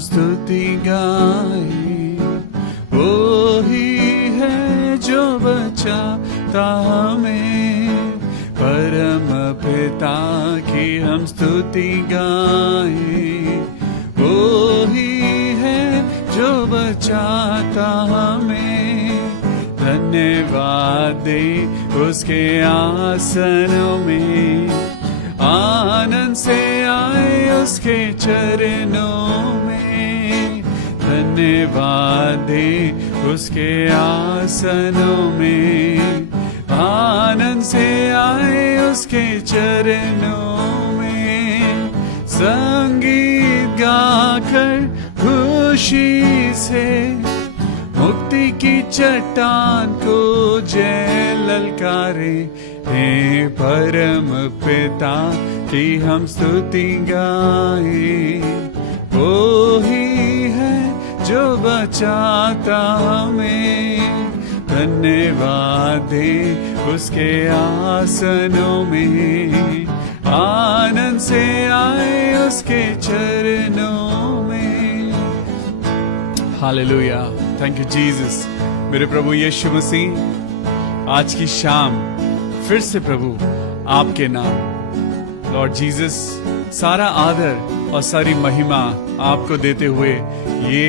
स्तुति गाए, वो ही है जो बचाता हमें। परम पिता की हम स्तुति गाए, वो ही है जो बचाता हमें। धन्यवाद दे उसके आसनों में, आनंद से आए उसके चरणों में। धन्यवाद दे उसके आसनों में, आनंद से आए उसके चरणों में। संगीत गाकर खुशी से मुक्ति की चट्टान को जय ललकारे। हे परम पिता की हम स्तुति गाए, वो ही है जो बचाता हमें। धन्यवाद दे उसके आसनों में, आनंद से आए उसके चरणों में। Hallelujah, thank you Jesus. मेरे प्रभु यीशु मसीह, आज की शाम फिर से प्रभु आपके नाम लॉर्ड जीसस सारा आदर और सारी महिमा आपको देते हुए ये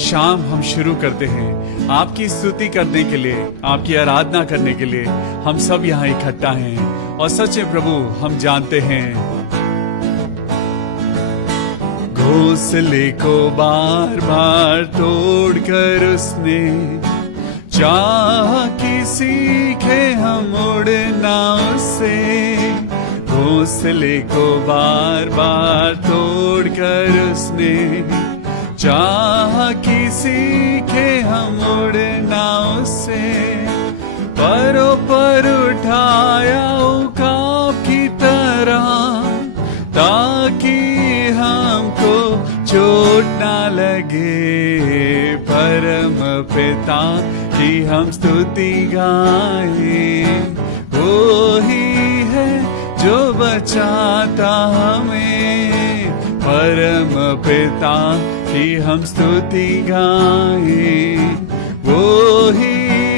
शाम हम शुरू करते हैं। आपकी स्तुति करने के लिए, आपकी आराधना करने के लिए हम सब यहाँ इकट्ठा हैं। और सच में प्रभु हम जानते हैं, घोंसले को बार बार तोड़कर उसने चाहा कि सीखे हम उड़ना उससे। घोंसले को बार बार तोड़कर उसने चाहा कि सीखे हम उड़ना उससे। परों पर उठाया उकाब की तरह, ताकि हमको चोट ना लगे। परम पिता की हम स्तुति गाए, वो ही है जो बचाता हमें। परम पिता की हम स्तुति गाए, वो ही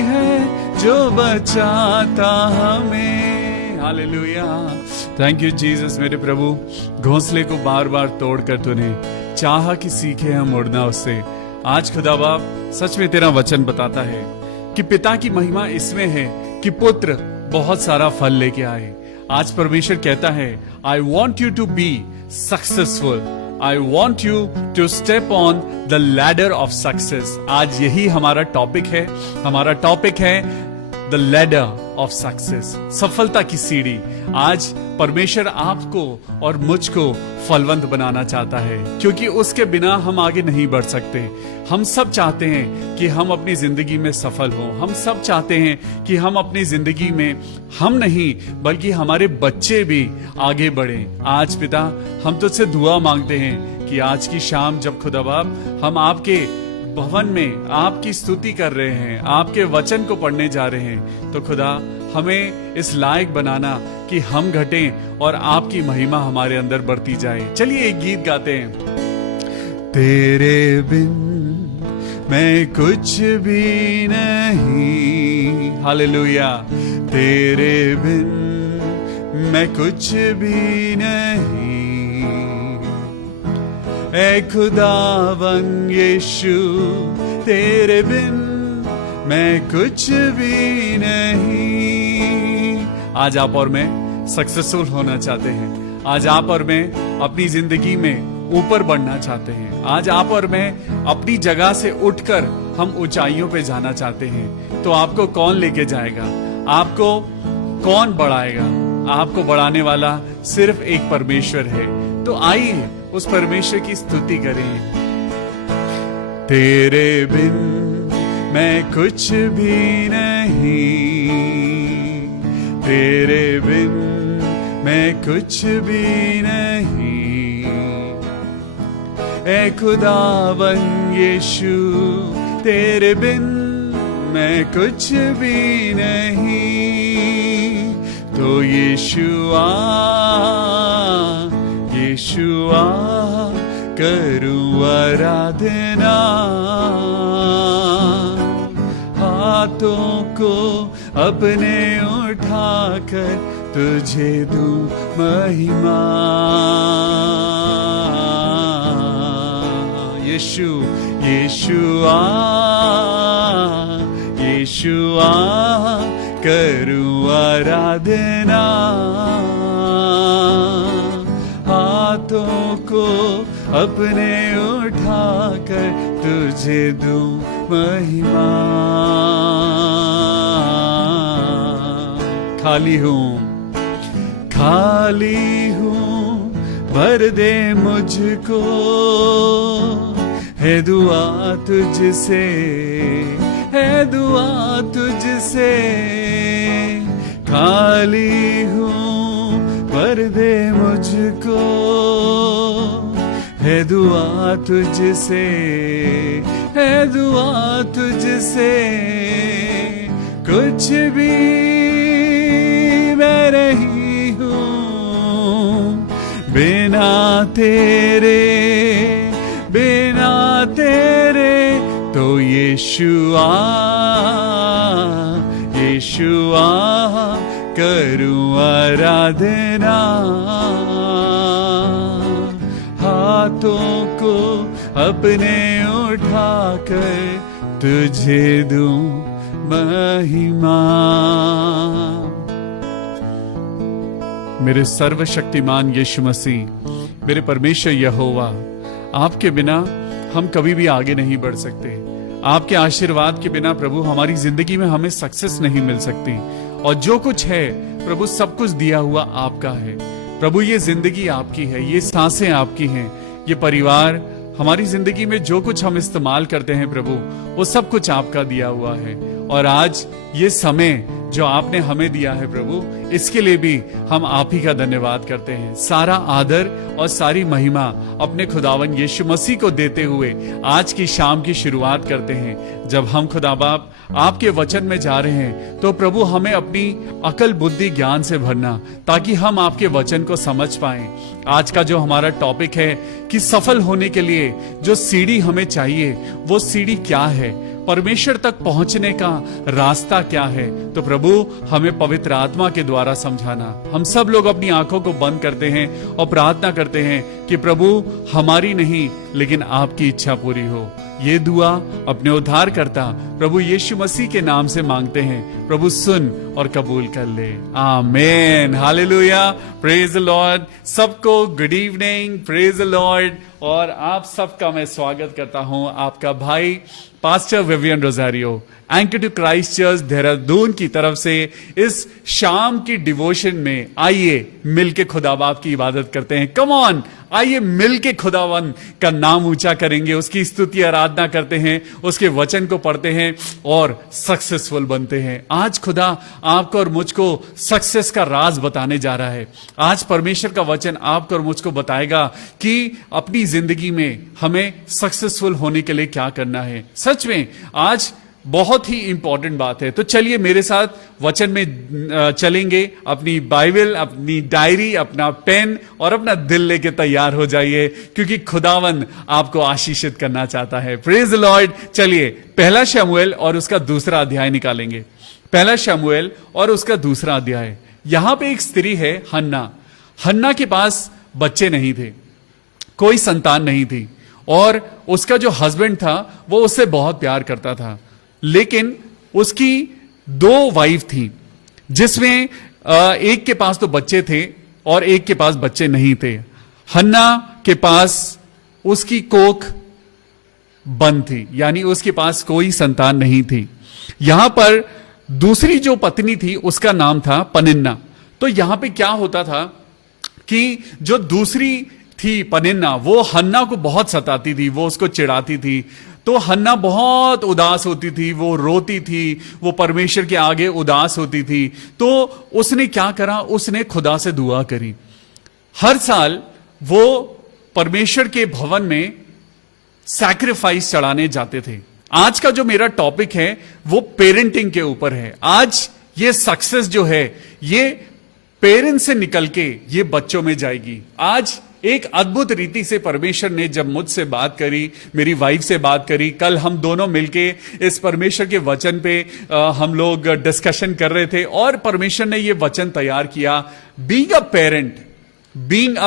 है जो बचाता हमें। Hallelujah, thank you Jesus. मेरे प्रभु, घोंसले को बार बार तोड़कर तूने चाहा कि सीखे हम उड़ना उससे। आज खुदा बाप, सच में तेरा वचन बताता है कि पिता की महिमा इसमें है कि पुत्र बहुत सारा फल लेके आए। आज परमेश्वर कहता है, I want you to be successful, I want you to step on the ladder of success. आज यही हमारा टॉपिक है। हमारा टॉपिक है द लैडर ऑफ सक्सेस, सफलता की सीढ़ी। आज परमेश्वर आपको और मुझको फलवंत बनाना चाहता है, क्योंकि उसके बिना हम आगे नहीं बढ़ सकते। हम सब चाहते हैं कि हम अपनी जिंदगी में सफल हों। हम सब चाहते हैं कि हम अपनी जिंदगी में हम नहीं बल्कि हमारे बच्चे भी आगे बढ़ें। आज पिता, हम तुझसे दुआ मांगते हैं कि आज की शाम जब खुदा बाप हम आपके भवन में आपकी स्तुति कर रहे हैं, आपके वचन को पढ़ने जा रहे हैं, तो खुदा हमें इस लायक बनाना कि हम घटें और आपकी महिमा हमारे अंदर बढ़ती जाए। चलिए एक गीत गाते हैं। तेरे बिन मैं कुछ भी नहीं, हालेलुया। तेरे बिन मैं कुछ भी नहीं, ऐ खुदावन यीशु, तेरे बिन मैं कुछ भी नहीं। आज आप और मैं सक्सेसफुल होना चाहते हैं। आज आप और मैं अपनी जिंदगी में ऊपर बढ़ना चाहते हैं। आज आप और मैं अपनी जगह से उठकर हम ऊंचाइयों पे जाना चाहते हैं। तो आपको कौन लेके जाएगा? आपको कौन बढ़ाएगा? आपको बढ़ाने वाला सिर्फ एक परमेश्वर है। तो आइए उस परमेश्वर की स्तुति करें। तेरे बिन मैं कुछ भी नहीं, तेरे बिन मैं कुछ भी नहीं, ऐ खुदावन यीशु, तेरे बिन मैं कुछ भी नहीं। तो यीशुआ, यीशुआ करूं आराधना, हाथों को अपने उठाकर तुझे दूं महिमा। यीशु यीशुआ यीशुआ करूं आराधना, हाथों को अपने उठाकर तुझे दूं महिमा। खाली हूं भर दे मुझको, है दुआ तुझसे, है दुआ तुझसे। खाली हूँ भर दे मुझको, है दुआ तुझसे, है दुआ तुझसे। कुछ भी मैं नहीं हूँ बिना तेरे, बिना तेरे। तो यीशुआ यीशुआ करूं आराधना, हाथों को अपने उठाकर तुझे दूं महिमा। मेरे सर्वशक्तिमान यीशु मसीह, मेरे परमेश्वर यहोवा, आपके बिना हम कभी भी आगे नहीं बढ़ सकते। आपके आशीर्वाद के बिना प्रभु हमारी जिंदगी में हमें सक्सेस नहीं मिल सकती। और जो कुछ है प्रभु, सब कुछ दिया हुआ आपका है प्रभु। ये जिंदगी आपकी है, ये सांसें आपकी हैं, ये परिवार, हमारी जिंदगी में जो कुछ हम इस्तेमाल करते हैं प्रभु, वो सब कुछ आपका दिया हुआ है। और आज ये समय जो आपने हमें दिया है प्रभु, इसके लिए भी हम आप ही का धन्यवाद करते हैं। सारा आदर और सारी महिमा अपने खुदावन यीशु मसीह को देते हुए आज की शाम की शुरुआत करते हैं। जब हम खुदा बाप आपके वचन में जा रहे हैं तो प्रभु हमें अपनी अकल बुद्धि ज्ञान से भरना, ताकि हम आपके वचन को समझ पाएं। आज का जो हमारा टॉपिक है कि सफल होने के लिए जो सीढ़ी हमें चाहिए, वो सीढ़ी क्या है, परमेश्वर तक पहुंचने का रास्ता क्या है, तो प्रभु हमें पवित्र आत्मा के द्वारा समझाना। हम सब लोग अपनी आंखों को बंद करते हैं और प्रार्थना करते हैं कि प्रभु हमारी नहीं लेकिन आपकी इच्छा पूरी हो। ये दुआ अपने उद्धारकर्ता प्रभु यीशु मसीह के नाम से मांगते हैं। प्रभु सुन और कबूल कर ले। आमीन, हालेलुया, प्रेज द लॉर्ड। सबको good evening, praise the Lord. और आप सबका मैं स्वागत करता हूं, आपका भाई pastor Vivian Rosario, anchor to Christ church Dehradun की तरफ से इस शाम की डिवोशन में। आइए मिलके खुदा बाप की इबादत करते हैं। कम ऑन, आइए मिलके खुदावन का नाम ऊंचा करेंगे, उसकी स्तुति आराधना करते हैं, उसके वचन को पढ़ते हैं और सक्सेसफुल बनते हैं। आज खुदा आपको और मुझको सक्सेस का राज बताने जा रहा है। आज परमेश्वर का वचन आपको और मुझको बताएगा कि अपनी जिंदगी में हमें सक्सेसफुल होने के लिए क्या करना है। सच में आज बहुत ही इंपॉर्टेंट बात है। तो चलिए मेरे साथ वचन में चलेंगे। अपनी बाइबल, अपनी डायरी, अपना पेन और अपना दिल लेके तैयार हो जाइए, क्योंकि खुदावन आपको आशीषित करना चाहता है। Praise the Lord. चलिए पहला शमूएल और उसका दूसरा अध्याय निकालेंगे। पहला शमूएल और उसका दूसरा अध्याय। यहां पे एक स्त्री है हन्ना। हन्ना के पास बच्चे नहीं थे, कोई संतान नहीं थी, और उसका जो हस्बैंड था वो उससे बहुत प्यार करता था। लेकिन उसकी दो वाइफ थी, जिसमें एक के पास तो बच्चे थे और एक के पास बच्चे नहीं थे। हन्ना के पास उसकी कोख बंद थी, यानी उसके पास कोई संतान नहीं थी। यहां पर दूसरी जो पत्नी थी उसका नाम था पनिन्ना। तो यहां पे क्या होता था कि जो दूसरी थी पनिन्ना, वो हन्ना को बहुत सताती थी, वो उसको चिढ़ाती थी। तो हन्ना बहुत उदास होती थी, वो रोती थी, वो परमेश्वर के आगे उदास होती थी। तो उसने क्या करा, उसने खुदा से दुआ करी। हर साल वो परमेश्वर के भवन में सैक्रिफाइस चढ़ाने जाते थे। आज का जो मेरा टॉपिक है वो पेरेंटिंग के ऊपर है। आज ये सक्सेस जो है ये पेरेंट्स से निकल के ये बच्चों में जाएगी। आज एक अद्भुत रीति से परमेश्वर ने जब मुझसे बात करी, मेरी वाइफ से बात करी, कल हम दोनों मिलके इस परमेश्वर के वचन पे हम लोग डिस्कशन कर रहे थे और परमेश्वर ने ये वचन तैयार किया, being a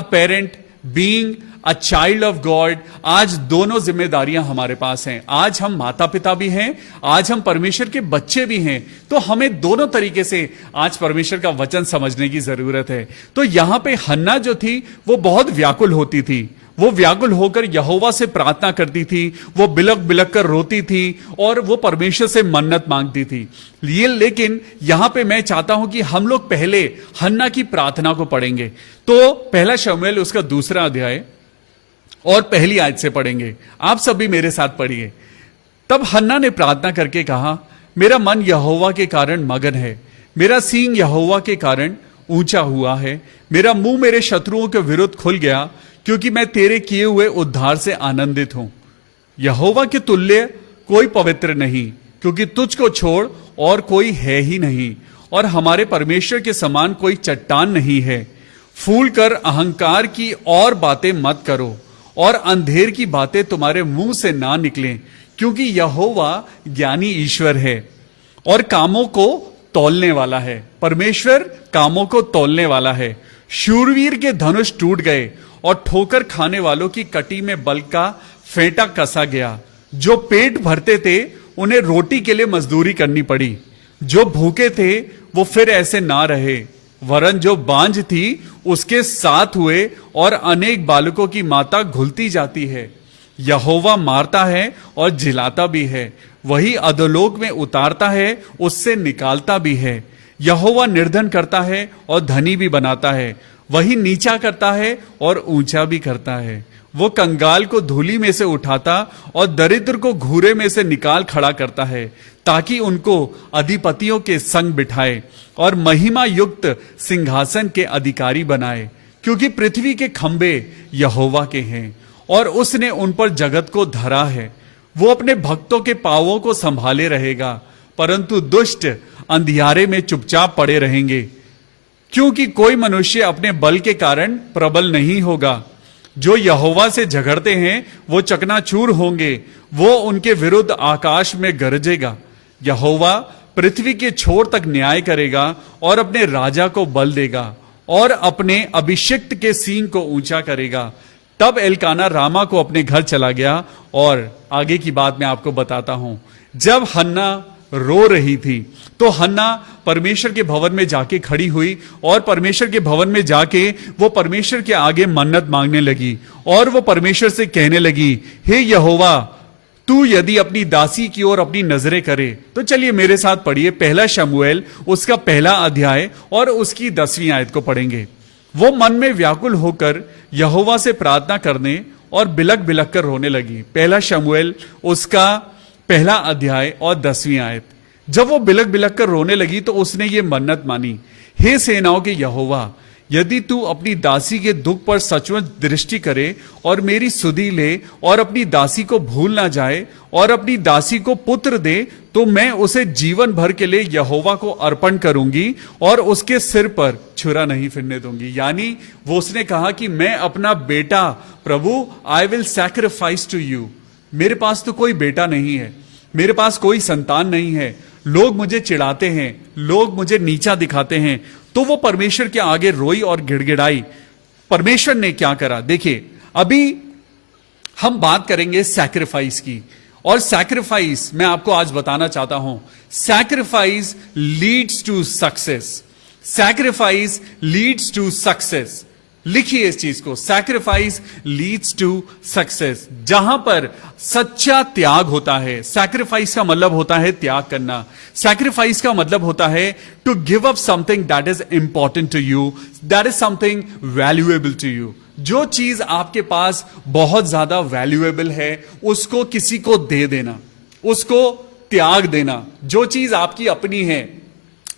parent, being a child of God. आज दोनों जिम्मेदारियां हमारे पास हैं। आज हम माता पिता भी हैं, आज हम परमेश्वर के बच्चे भी हैं। तो हमें दोनों तरीके से आज परमेश्वर का वचन समझने की जरूरत है। तो यहां पे हन्ना जो थी वो बहुत व्याकुल होती थी। वो व्याकुल होकर यहोवा से प्रार्थना करती थी, वो बिलक बिलक कर रोती थी और वो परमेश्वर से मन्नत मांगती थी। लेकिन यहां पे मैं चाहता हूं कि हम लोग पहले हन्ना की प्रार्थना को पढ़ेंगे। तो पहला शमूएल उसका 2 अध्याय और पहली आयत से पढ़ेंगे। आप सभी मेरे साथ पढ़िए। तब हन्ना ने प्रार्थना करके कहा, मेरा मन यहोवा के कारण मगन है, मेरा सींग यहोवा के कारण ऊंचा हुआ है, मेरा मुंह मेरे शत्रुओं के विरुद्ध खुल गया, क्योंकि मैं तेरे किए हुए उद्धार से आनंदित हूं। यहोवा के तुल्य कोई पवित्र नहीं, क्योंकि तुझको छोड़ और कोई है ही नहीं, और हमारे परमेश्वर के समान कोई चट्टान नहीं है। फूल कर अहंकार की और बातें मत करो, और अंधेर की बातें तुम्हारे मुंह से ना निकलें, क्योंकि यहोवा ज्ञानी ईश्वर है और कामों को तौलने वाला है। परमेश्वर कामों को तौलने वाला है। शूरवीर के धनुष टूट गए और ठोकर खाने वालों की कटी में बल का फेंटा कसा गया। जो पेट भरते थे उन्हें रोटी के लिए मजदूरी करनी पड़ी, जो भूखे थे वो फिर ऐसे ना रहे, वरन जो बांझ थी उसके साथ हुए, और अनेक बालकों की माता घुलती जाती है। यहोवा मारता है और जिलाता भी है, वही अधोलोक में उतारता है, उससे निकालता भी है। यहोवा निर्धन करता है और धनी भी बनाता है, वही नीचा करता है और ऊंचा भी करता है। वो कंगाल को धूली में से उठाता और दरिद्र को घूरे में से निकाल खड़ा करता है, ताकि उनको अधिपतियों के संग बिठाए और महिमा युक्त सिंहासन के अधिकारी बनाए। क्योंकि पृथ्वी के खंबे यहोवा के हैं और उसने उन पर जगत को धरा है। वो अपने भक्तों के पांवों को संभाले रहेगा, परंतु दुष्ट अंधियारे में चुपचाप पड़े रहेंगे। क्योंकि कोई मनुष्य अपने बल के कारण प्रबल नहीं होगा। जो यहोवा से झगड़ते हैं वो चकनाचूर होंगे, वो उनके विरुद्ध आकाश में गरजेगा। यहोवा पृथ्वी के छोर तक न्याय करेगा और अपने राजा को बल देगा और अपने अभिषिक्त के सींग को ऊंचा करेगा। तब एलकाना रामा को अपने घर चला गया, और आगे की बात मैं आपको बताता हूं। जब हन्ना रो रही थी तो हन्ना परमेश्वर के भवन में जाके खड़ी हुई और परमेश्वर के भवन में जाके वो परमेश्वर के आगे मन्नत मांगने लगी और वो परमेश्वर से कहने लगी, हे यहोवा, तू यदि अपनी दासी की ओर अपनी नजरें करे। तो चलिए मेरे साथ पढ़िए पहला शमूएल उसका 1 अध्याय और उसकी 10वीं आयत को पढ़ेंगे। वो मन में व्याकुल होकर यहोवा से प्रार्थना करने और बिलक बिलक कर रोने लगी। पहला शमूएल उसका 1 अध्याय और 10वीं आयत। जब वो बिलक बिलक कर रोने लगी तो उसने ये मन्नत मानी, हे सेनाओं के यहोवा, यदि तू अपनी दासी के दुख पर सचमुच दृष्टि करे और मेरी सुधि ले और अपनी दासी को भूल ना जाए और अपनी दासी को पुत्र दे, तो मैं उसे जीवन भर के लिए यहोवा को अर्पण करूंगी और उसके सिर पर छुरा नहीं फिरने दूंगी। यानी वो उसने कहा कि मैं अपना बेटा, प्रभु, I will sacrifice to you. मेरे पास तो कोई बेटा नहीं है, मेरे पास कोई संतान नहीं है, लोग मुझे चिढ़ाते हैं, लोग मुझे नीचा दिखाते हैं। तो वो परमेश्वर के आगे रोई और गिड़गिड़ाई। परमेश्वर ने क्या करा, देखिए अभी हम बात करेंगे सैक्रिफाइस की, और सैक्रिफाइस मैं आपको आज बताना चाहता हूं, sacrifice leads to success. Sacrifice leads to success. लिखिए इस चीज को, सैक्रिफाइस लीड्स टू सक्सेस। जहां पर सच्चा त्याग होता है, सैक्रिफाइस का मतलब होता है त्याग करना। सैक्रिफाइस का मतलब होता है to give up something that is important to you, that is something valuable to you. जो चीज आपके पास बहुत ज्यादा वैल्यूएबल है उसको किसी को दे देना, उसको त्याग देना। जो चीज आपकी अपनी है,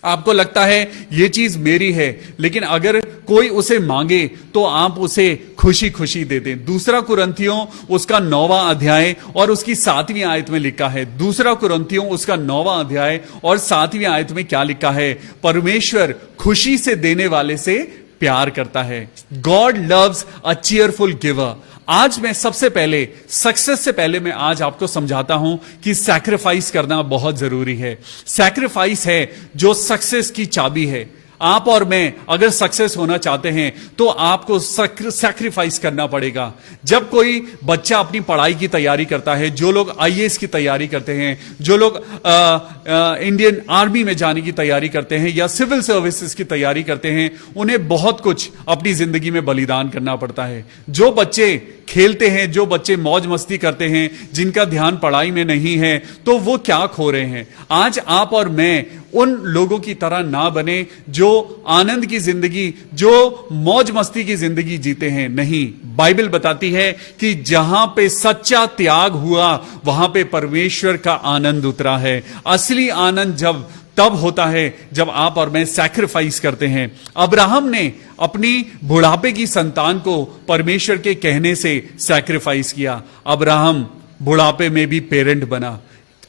आपको लगता है ये चीज मेरी है, लेकिन अगर कोई उसे मांगे तो आप उसे खुशी खुशी दे दें। 2 कुरिन्थियों उसका 9वां अध्याय और उसकी 7वीं आयत में लिखा है। 2 कुरिन्थियों उसका 9वां अध्याय और 7वीं आयत में क्या लिखा है, परमेश्वर खुशी से देने वाले से प्यार करता है। God loves a cheerful giver. आज मैं सबसे पहले, सक्सेस से पहले मैं आज आपको समझाता हूं कि सैक्रिफाइस करना बहुत जरूरी है। सैक्रिफाइस है जो सक्सेस की चाबी है। आप और मैं अगर सक्सेस होना चाहते हैं तो आपको सैक्रिफाइस करना पड़ेगा। जब कोई बच्चा अपनी पढ़ाई की तैयारी करता है, जो लोग आईएएस की तैयारी करते हैं, जो लोग इंडियन आर्मी में जाने की तैयारी करते हैं या सिविल सर्विसेज की तैयारी करते हैं, उन्हें बहुत कुछ अपनी जिंदगी में बलिदान करना पड़ता है। जो बच्चे खेलते हैं, जो बच्चे मौज मस्ती करते हैं, जिनका ध्यान पढ़ाई में नहीं है, तो वो क्या खो रहे हैं। आज आप और मैं उन लोगों की तरह ना बने जो आनंद की जिंदगी, जो मौज मस्ती की जिंदगी जीते हैं। नहीं, बाइबल बताती है कि जहां पे सच्चा त्याग हुआ वहां पे परमेश्वर का आनंद उतरा है। असली आनंद तब होता है जब आप और मैं सैक्रिफाइस करते हैं। अब्राहम ने अपनी बुढ़ापे की संतान को परमेश्वर के कहने से सैक्रिफाइस किया। अब्राहम बुढ़ापे में भी पेरेंट बना।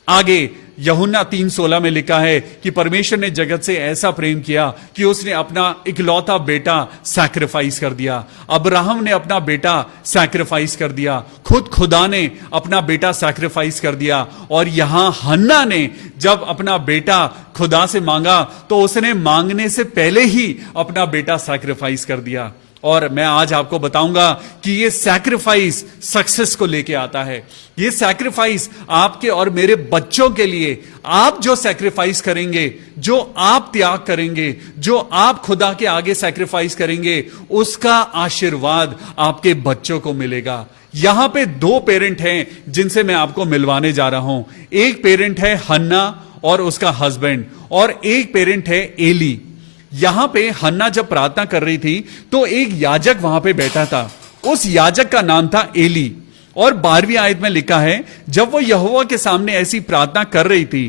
आगे यूहन्ना 3:16 में लिखा है कि परमेश्वर ने जगत से ऐसा प्रेम किया कि उसने अपना इकलौता बेटा सैक्रिफाइस कर दिया। अब्राहम ने अपना बेटा सैक्रिफाइस कर दिया, खुद खुदा ने अपना बेटा सैक्रिफाइस कर दिया। और यहां हन्ना ने जब अपना बेटा खुदा से मांगा तो उसने मांगने से पहले ही अपना बेटा सैक्रिफाइस कर दिया। और मैं आज आपको बताऊंगा कि ये सैक्रिफाइस सक्सेस को लेके आता है। ये सैक्रिफाइस आपके और मेरे बच्चों के लिए, आप जो सैक्रिफाइस करेंगे, जो आप त्याग करेंगे, जो आप खुदा के आगे सैक्रिफाइस करेंगे, उसका आशीर्वाद आपके बच्चों को मिलेगा। यहां पे दो पेरेंट हैं जिनसे मैं आपको मिलवाने जा रहा हूं। एक पेरेंट है हन्ना और उसका हस्बैंड, और एक पेरेंट है एली। यहां पे हन्ना जब प्रार्थना कर रही थी तो एक याजक वहां पे बैठा था। उस याजक का नाम था एली। और 12वीं आयत में लिखा है, जब वो यहोवा के सामने ऐसी प्रार्थना कर रही थी,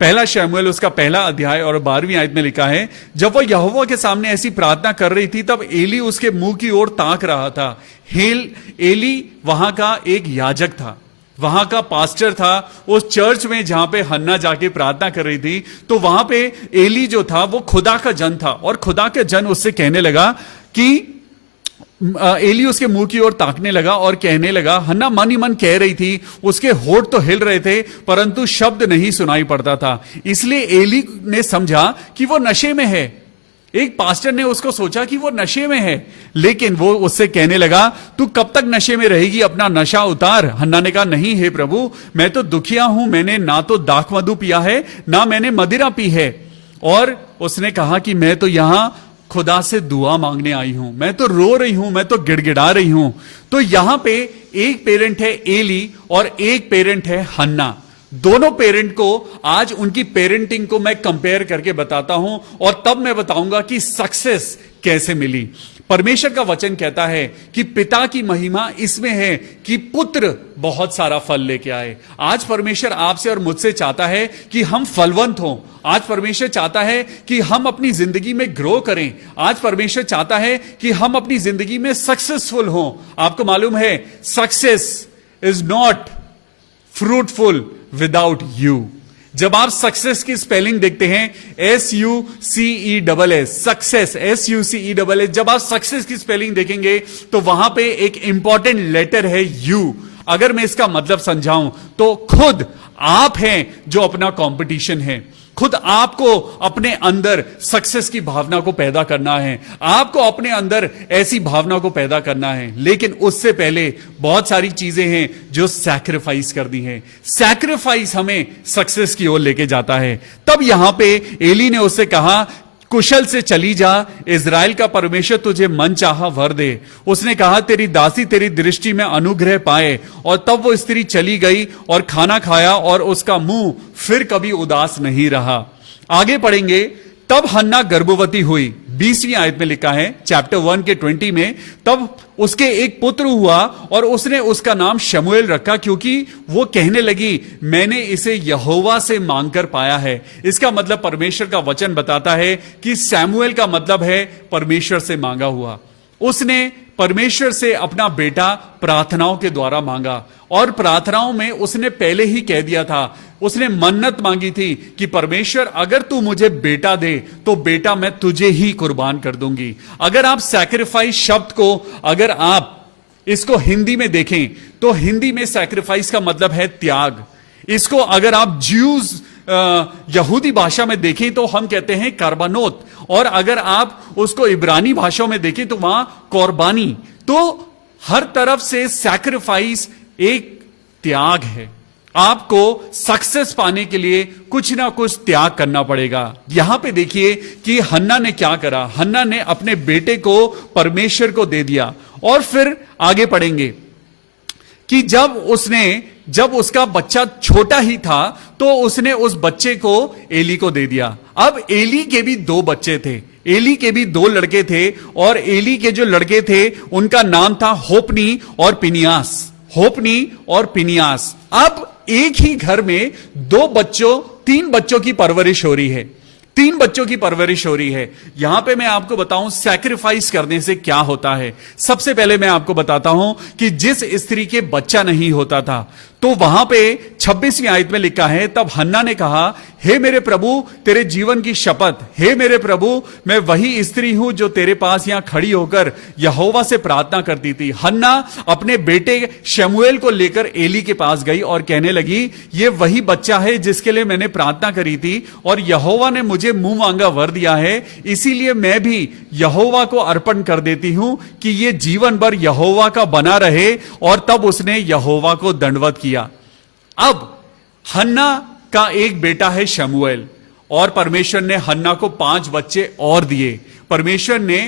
पहला शमूएल उसका पहला अध्याय और 12वीं आयत में लिखा है, जब वो यहोवा के सामने ऐसी प्रार्थना कर रही थी तब एली उसके मुंह की ओर ताक रहा था। एली वहां का एक याजक था, वहां का पास्टर था। उस चर्च में जहां पे हन्ना जाके प्रार्थना कर रही थी, तो वहां पे एली जो था वो खुदा का जन था। और खुदा का जन उससे कहने लगा कि एली उसके मुंह की ओर ताकने लगा और कहने लगा, हन्ना मन ही मन कह रही थी, उसके होठ तो हिल रहे थे परंतु शब्द नहीं सुनाई पड़ता था। इसलिए एली ने समझा कि वो नशे में है। एक पास्टर ने उसको सोचा कि वो नशे में है, लेकिन वो उससे कहने लगा, तू कब तक नशे में रहेगी, अपना नशा उतार। हन्ना ने कहा, नहीं हे प्रभु, मैं तो दुखिया हूं, मैंने ना तो दाख मधु पिया है ना मैंने मदिरा पी है। और उसने कहा कि मैं तो यहां खुदा से दुआ मांगने आई हूं, मैं तो रो रही हूं, मैं तो गिड़गिड़ा रही हूं। तो यहां पे एक पेरेंट है एली और एक पेरेंट है हन्ना। दोनों पेरेंट को आज उनकी पेरेंटिंग को मैं कंपेयर करके बताता हूं और तब मैं बताऊंगा कि सक्सेस कैसे मिली। परमेश्वर का वचन कहता है कि पिता की महिमा इसमें है कि पुत्र बहुत सारा फल लेके आए। आज परमेश्वर आपसे और मुझसे चाहता है कि हम फलवंत हों। आज परमेश्वर चाहता है कि हम अपनी जिंदगी में ग्रो करें। आज परमेश्वर चाहता है कि हम अपनी जिंदगी में सक्सेसफुल हों। आपको मालूम है, success is not fruitful without you. जब आप सक्सेस की स्पेलिंग देखते हैं SUCCESS, सक्सेस SUCCESS, जब आप सक्सेस की स्पेलिंग देखेंगे तो वहां पे एक इंपॉर्टेंट लेटर है यू। अगर मैं इसका मतलब समझाऊं तो खुद आप हैं जो अपना कंपटीशन है। खुद आपको अपने अंदर सक्सेस की भावना को पैदा करना है, आपको अपने अंदर ऐसी भावना को पैदा करना है। लेकिन उससे पहले बहुत सारी चीजें हैं जो सैक्रिफाइस कर दी हैं। सैक्रिफाइस हमें सक्सेस की ओर लेके जाता है। तब यहां पे एली ने उससे कहा, कुशल से चली जा, इज़राइल का परमेश्वर तुझे मन चाहा वर दे। उसने कहा, तेरी दासी तेरी दृष्टि में अनुग्रह पाए। और तब वो स्त्री चली गई और खाना खाया और उसका मुंह फिर कभी उदास नहीं रहा। आगे पढ़ेंगे, तब हन्ना गर्भवती हुई। 20वीं आयत में लिखा है, चैप्टर 1 के 20 में, तब उसके एक पुत्र हुआ और उसने उसका नाम शमूएल रखा, क्योंकि वो कहने लगी, मैंने इसे यहोवा से मांगकर पाया है। इसका मतलब परमेश्वर का वचन बताता है कि शमूएल का मतलब है परमेश्वर से मांगा हुआ। उसने परमेश्वर से अपना बेटा प्रार्थनाओं के द्वारा मांगा, और प्रार्थनाओं में उसने पहले ही कह दिया था, उसने मन्नत मांगी थी कि परमेश्वर अगर तू मुझे बेटा दे तो बेटा मैं तुझे ही कुर्बान कर दूंगी। अगर आप सैक्रिफाइस शब्द को अगर आप इसको हिंदी में देखें तो हिंदी में सैक्रिफाइस का मतलब है त्याग। इसको अगर आप ज्यूज यहूदी भाषा में देखें तो हम कहते हैं कर्बानोत, और अगर आप उसको इब्रानी भाषा में देखें तो वहां कुर्बानी। तो हर तरफ से सैक्रिफाइस एक त्याग है। आपको सक्सेस पाने के लिए कुछ ना कुछ त्याग करना पड़ेगा। यहां पे देखिए कि हन्ना ने क्या करा। हन्ना ने अपने बेटे को परमेश्वर को दे दिया, और फिर आगे पढ़ेंगे कि जब उसका बच्चा छोटा ही था तो उसने उस बच्चे को एली को दे दिया। अब एली के भी 2 बच्चे थे, एली के भी 2 लड़के थे, और एली के जो लड़के थे उनका नाम था होपनी और पिनियास। होपनी और पिनियास। अब एक ही घर में 3 बच्चों की परवरिश हो रही है। 3 बच्चों की परवरिश हो रही है। यहां पे मैं आपको बताऊं सैक्रिफाइस करने से क्या होता है। सबसे पहले मैं आपको बताता हूं कि जिस स्त्री के बच्चा नहीं होता था तो वहां पे 26वीं आयत में लिखा है, तब हन्ना ने कहा, हे मेरे प्रभु तेरे जीवन की शपथ, हे मेरे प्रभु मैं वही स्त्री हूं जो तेरे पास यहां खड़ी होकर यहोवा से प्रार्थना करती थी। हन्ना अपने बेटे शमूएल को लेकर एली के पास गई और कहने लगी, ये वही बच्चा है जिसके लिए मैंने प्रार्थना करी थी, और यहोवा ने मुझे मुंह मांगा वर दिया है, इसीलिए मैं भी यहोवा को अर्पण कर देती हूं कि ये जीवन भर यहोवा का बना रहे। और तब उसने यहोवा को दंडवत किया। अब हन्ना का एक बेटा है शमूएल, और परमेश्वर ने हन्ना को 5 बच्चे और दिए। परमेश्वर ने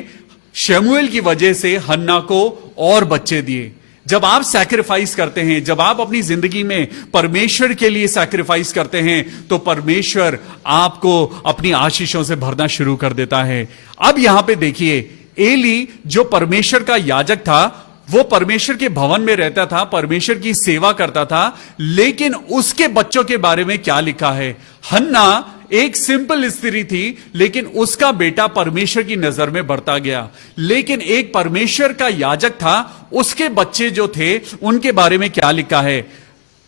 शमूएल की वजह से हन्ना को और बच्चे दिए। जब आप सैक्रिफाइस करते हैं, जब आप अपनी जिंदगी में परमेश्वर के लिए सैक्रिफाइस करते हैं, तो परमेश्वर आपको अपनी आशीषों से भरना शुरू कर देता है। अब यहां पे देखिए, एली जो परमेश्वर का याजक था, वो परमेश्वर के भवन में रहता था, परमेश्वर की सेवा करता था, लेकिन उसके बच्चों के बारे में क्या लिखा है। हन्ना एक सिंपल स्त्री थी, लेकिन उसका बेटा परमेश्वर की नजर में बढ़ता गया। लेकिन एक परमेश्वर का याजक था, उसके बच्चे जो थे उनके बारे में क्या लिखा है।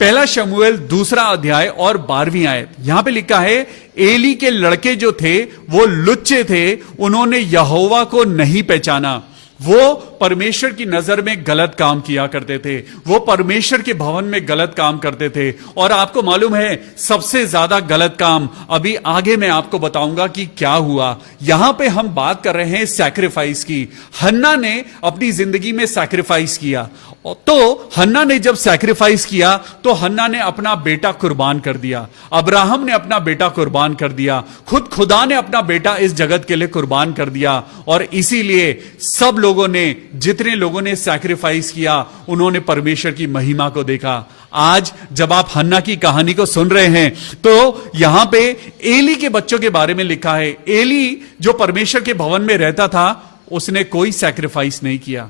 1 शमूएल 2 अध्याय और 12वीं आयत, यहां पे लिखा है, एली के लड़के जो थे वो लुच्चे थे, उन्होंने यहोवा को नहीं पहचाना। वो परमेश्वर की नजर में गलत काम किया करते थे, वो परमेश्वर के भवन में गलत काम करते थे। और आपको मालूम है सबसे ज्यादा गलत काम अभी आगे मैं आपको बताऊंगा कि क्या हुआ। यहां पे हम बात कर रहे हैं सैक्रिफाइस की। हन्ना ने अपनी जिंदगी में सैक्रिफाइस किया, तो हन्ना ने जब सैक्रिफाइस किया तो हन्ना ने अपना बेटा कुर्बान कर दिया। अब्राहम ने अपना बेटा कुर्बान कर दिया, खुदा ने अपना बेटा इस जगत के लिए कुर्बान कर दिया। और इसीलिए सब लोगों ने, जितने लोगों ने सैक्रिफाइस किया, उन्होंने परमेश्वर की महिमा को देखा। आज जब आप हन्ना की कहानी को सुन रहे हैं तो यहां पे एली के बच्चों के बारे में लिखा है। एली जो परमेश्वर के भवन में रहता था, उसने कोई सैक्रिफाइस नहीं किया।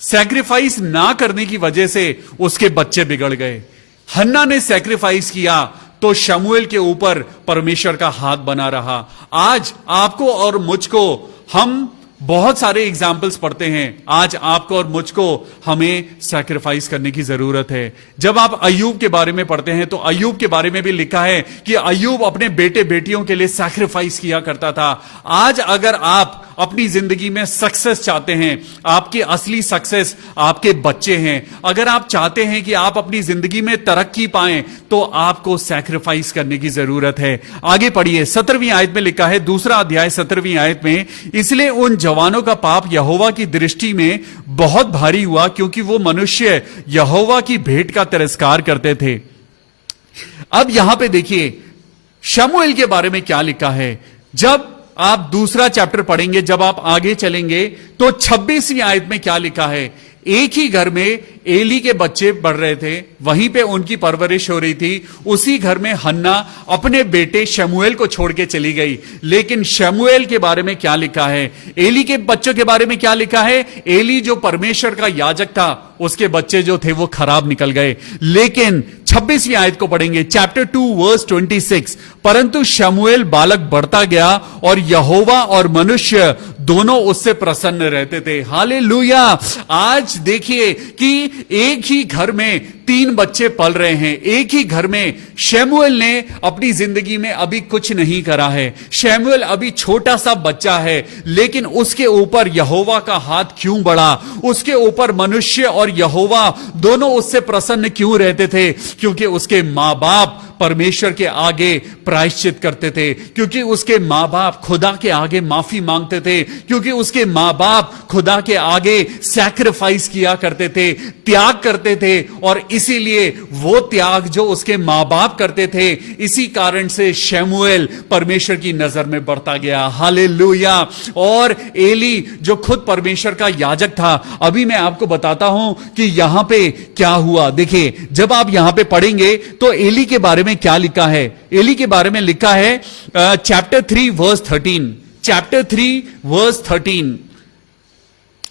सैक्रिफाइस ना करने की वजह से उसके बच्चे बिगड़ गए। हन्ना ने सैक्रिफाइस किया तो शमूएल के ऊपर परमेश्वर का हाथ बना रहा। आज आपको और मुझको, हम बहुत सारे एग्जाम्पल्स पढ़ते हैं, आज आपको और मुझको हमें सैक्रिफाइस करने की जरूरत है। जब आप अय्यूब के बारे में पढ़ते हैं तो अय्यूब के बारे में भी लिखा है कि अय्यूब अपने बेटे बेटियों के लिए सैक्रिफाइस किया करता था। आज अगर आप अपनी जिंदगी में सक्सेस चाहते हैं, आपकी असली सक्सेस आपके बच्चे हैं। अगर आप चाहते हैं कि आप अपनी जिंदगी में तरक्की पाएं तो आपको सैक्रिफाइस करने की जरूरत है। आगे पढ़िए, 17वीं आयत में लिखा है, 2 अध्याय 17वीं आयत में, इसलिए उन जवानों का पाप यहोवा की दृष्टि में बहुत भारी हुआ, क्योंकि वो मनुष्य यहोवा की भेंट का तिरस्कार करते थे। अब यहां पे देखिए शमूएल के बारे में क्या लिखा है। जब आप 2 चैप्टर पढ़ेंगे, जब आप आगे चलेंगे तो 26वीं आयत में क्या लिखा है, एक ही घर में एली के बच्चे बढ़ रहे थे, वहीं पे उनकी परवरिश हो रही थी। उसी घर में हन्ना अपने बेटे शमूएल को छोड़ के चली गई। लेकिन शमूएल के बारे में क्या लिखा है, एली के बच्चों के बारे में क्या लिखा है? एली जो परमेश्वर का याजक था, उसके बच्चे जो थे वो खराब निकल गए। लेकिन 26वीं आयत को पढ़ेंगे, चैप्टर 2 वर्स 26। परंतु शमूएल बालक बढ़ता गया और यहोवा और मनुष्य दोनों उससे प्रसन्न रहते थे। हालेलुया। आज देखिए कि एक ही घर में 3 बच्चे पल रहे हैं। एक ही घर में शमूएल ने अपनी जिंदगी में अभी कुछ नहीं करा है। शमूएल अभी छोटा सा बच्चा है, लेकिन उसके ऊपर यहोवा का हाथ क्यों बढ़ा? उसके ऊपर मनुष्य और यहोवा दोनों उससे प्रसन्न क्यों रहते थे? क्योंकि उसके मां बाप परमेश्वर के आगे प्रायश्चित करते थे, क्योंकि उसके मां बाप खुदा के आगे माफी मांगते थे, क्योंकि उसके मां बाप खुदा के आगे सैक्रिफाइस किया करते थे, त्याग करते थे। और इसीलिए वो त्याग जो उसके मां बाप करते थे, इसी कारण से शमूएल परमेश्वर की नजर में बढ़ता गया। हालेलुया। और एली जो खुद परमेश्वर का याजक था, अभी मैं आपको बताता हूं कि यहां पे क्या हुआ। देखिए, जब आप यहां पे पढ़ेंगे तो एली के बारे में क्या लिखा है? एली के बारे में लिखा है chapter 3 verse 13। Chapter 3 verse 13,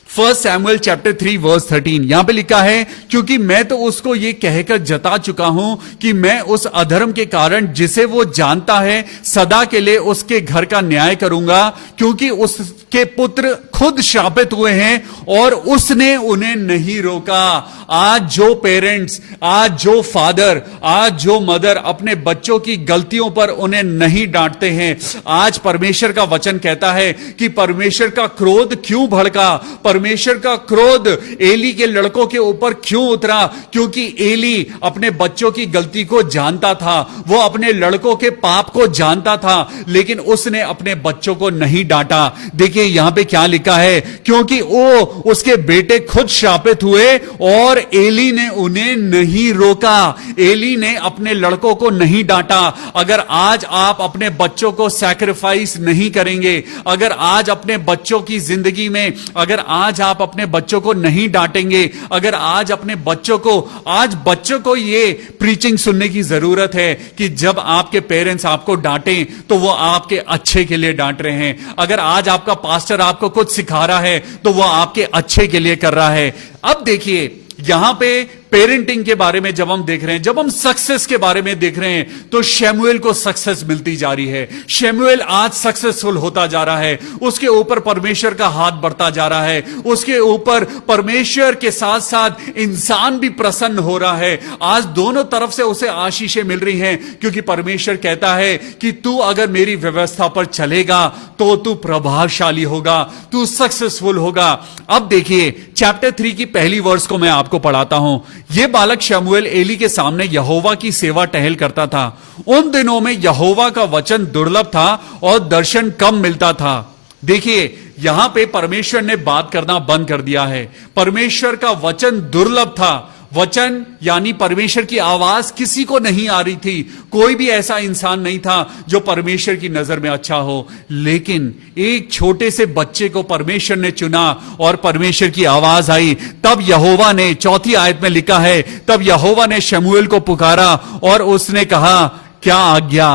1 Samuel chapter 3 verse 13। यहां पे लिखा है, क्योंकि मैं तो उसको ये कहकर जता चुका हूं कि मैं उस अधर्म के कारण जिसे वो जानता है सदा के लिए उसके घर का न्याय करूंगा, क्योंकि उसके पुत्र खुद शापित हुए हैं और उसने उन्हें नहीं रोका। आज जो पेरेंट्स, आज जो फादर, आज जो मदर अपने बच्चों की गलतियों पर उन्हें नहीं डांटते हैं, आज परमेश्वर का वचन कहता है कि परमेश्वर का क्रोध क्यों भड़का? परमेश्वर का क्रोध एली के लड़कों के ऊपर क्यों उतरा? क्योंकि एली अपने बच्चों की गलती को जानता था, वो अपने लड़कों के पाप को जानता था, लेकिन उसने अपने बच्चों को नहीं डांटा। देखिए यहां पे क्या लिखा है, क्योंकि वो उसके बेटे खुद शापित हुए और एली ने उन्हें नहीं रोका। एली ने अपने लड़कों को नहीं डांटा। अगर आज आप अपने बच्चों को सैक्रिफाइस नहीं करेंगे, अगर आज अपने बच्चों की जिंदगी में, अगर आज आप अपने बच्चों को नहीं डांटेंगे, अगर आज अपने बच्चों को ये प्रीचिंग सुनने की जरूरत है कि जब आपके पेरेंट्स आपको डांटें तो वो आपके अच्छे के लिए डांट रहे हैं। अगर आज आपका पास्टर आपको कुछ सिखा रहा है तो वो आपके अच्छे के लिए कर रहा है। अब देखिए यहां पे पेरेंटिंग के बारे में जब हम देख रहे हैं, जब हम सक्सेस के बारे में देख रहे हैं, तो शमूएल को सक्सेस मिलती जा रही है। शमूएल आज सक्सेसफुल होता जा रहा है, उसके ऊपर परमेश्वर का हाथ बढ़ता जा रहा है, उसके ऊपर परमेश्वर के साथ साथ इंसान भी प्रसन्न हो रहा है। आज दोनों तरफ से उसे आशीषें मिल रही हैं, क्योंकि परमेश्वर कहता है कि तू अगर मेरी व्यवस्था पर चलेगा तो तू प्रभावशाली होगा, तू सक्सेसफुल होगा। अब देखिए चैप्टर 3 की पहली वर्स को मैं आपको पढ़ाता हूं। यह बालक शमूएल एली के सामने यहोवा की सेवा टहल करता था। उन दिनों में यहोवा का वचन दुर्लभ था और दर्शन कम मिलता था। देखिए यहां पे परमेश्वर ने बात करना बंद कर दिया है। परमेश्वर का वचन दुर्लभ था। वचन यानी परमेश्वर की आवाज किसी को नहीं आ रही थी। कोई भी ऐसा इंसान नहीं था जो परमेश्वर की नजर में अच्छा हो, लेकिन एक छोटे से बच्चे को परमेश्वर ने चुना और परमेश्वर की आवाज आई। तब यहोवा ने, 4वीं आयत में लिखा है, तब यहोवा ने शमूएल को पुकारा और उसने कहा, क्या आज्ञा?